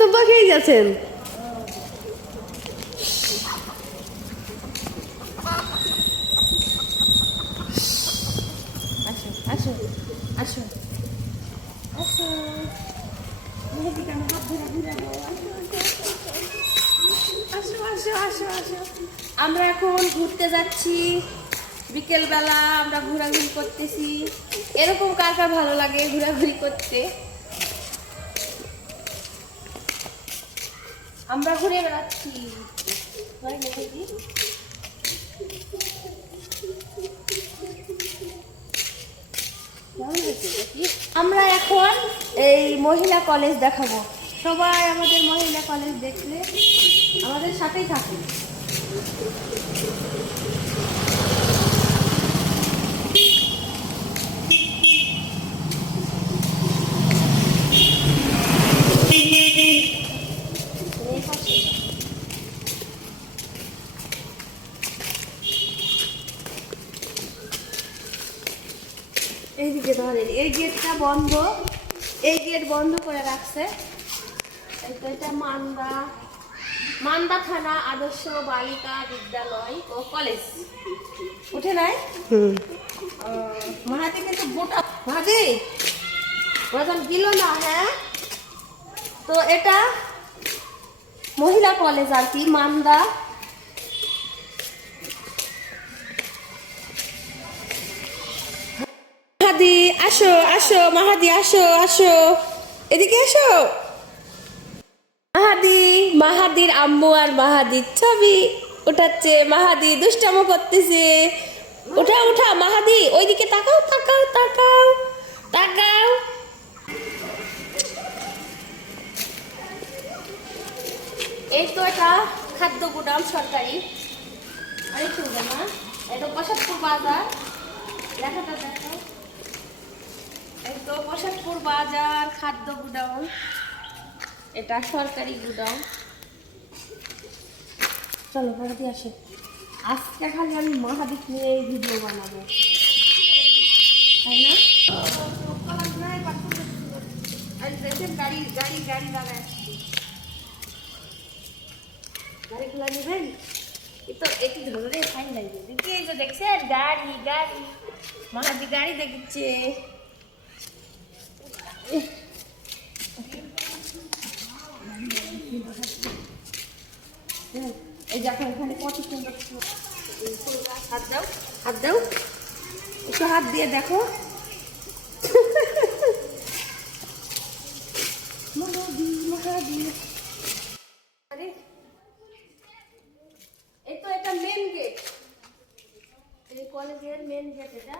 তো বকেই যাচ্ছেন। আসো আসো আসো আসো আসো আসো। আমরা এখন ঘুরতে যাচ্ছি, বিকেল বেলা আমরা ঘোরাঘুরি করতেছি। এরকম কার কার ভালো লাগে ঘোরাঘুরি করতে? আমরা ঘুরে বেড়াচ্ছি। আমরা এখন এই মহিলা কলেজ দেখাবো। সবাই আমাদের মহিলা কলেজ দেখলে আমাদের সাথেই থাকুন। এইদিকে ধরেন, এই গেটটা বন্ধ, এই গেট বন্ধ করে রাখছে। এটা মান্দা থানা আদর্শ বালিকা বিদ্যালয় ও কলেজ। উঠে নাই মাহাদি কিন্তু গোটা মাহাদি ওজন দিল না। হ্যাঁ, তো এটা মহিলা কলেজ আর কি, মান্দা। মাহাদি আসো আসো, মাহাদি আসো আসো, এদিকে আসো। মাহাদির আম্মু আর মাহাদির ছবি উঠাচ্ছে। মাহাদি দুষ্টামো করতেছে। উঠা উঠা মাহাদি, ওইদিকে তাকাও তাকাও তাকাও তাকাও। এই তো এটা খাদ্য গুদাম সরকারি। অনেক সুন্দর না? এটা প্রসাদপুর বাজার, দেখাটা দেখো। এই তো প্রসাদপুর বাজার খাদ্য গুদাম, এটা সরকারি গুদাম। চলো মাহাদি আসে। আজকে খালি আমি মাহাদি নিয়ে ভিডিও বানাবো, তাই না? গাড়ি গাড়ি গাড়ি লাগাই গাড়িগুলা নেবেন। তো একটু ধরে ফাইন লাগবে। দেখি এই যে দেখছেন গাড়ি গাড়ি, মাহাদি গাড়ি দেখছে। এই দেখো এখানে কত সুন্দর। হাত দাও হাত দাও, একটু হাত দিয়ে দেখো। এই তো এটা মেন গেট, এই কলেজের মেন গেট এটা।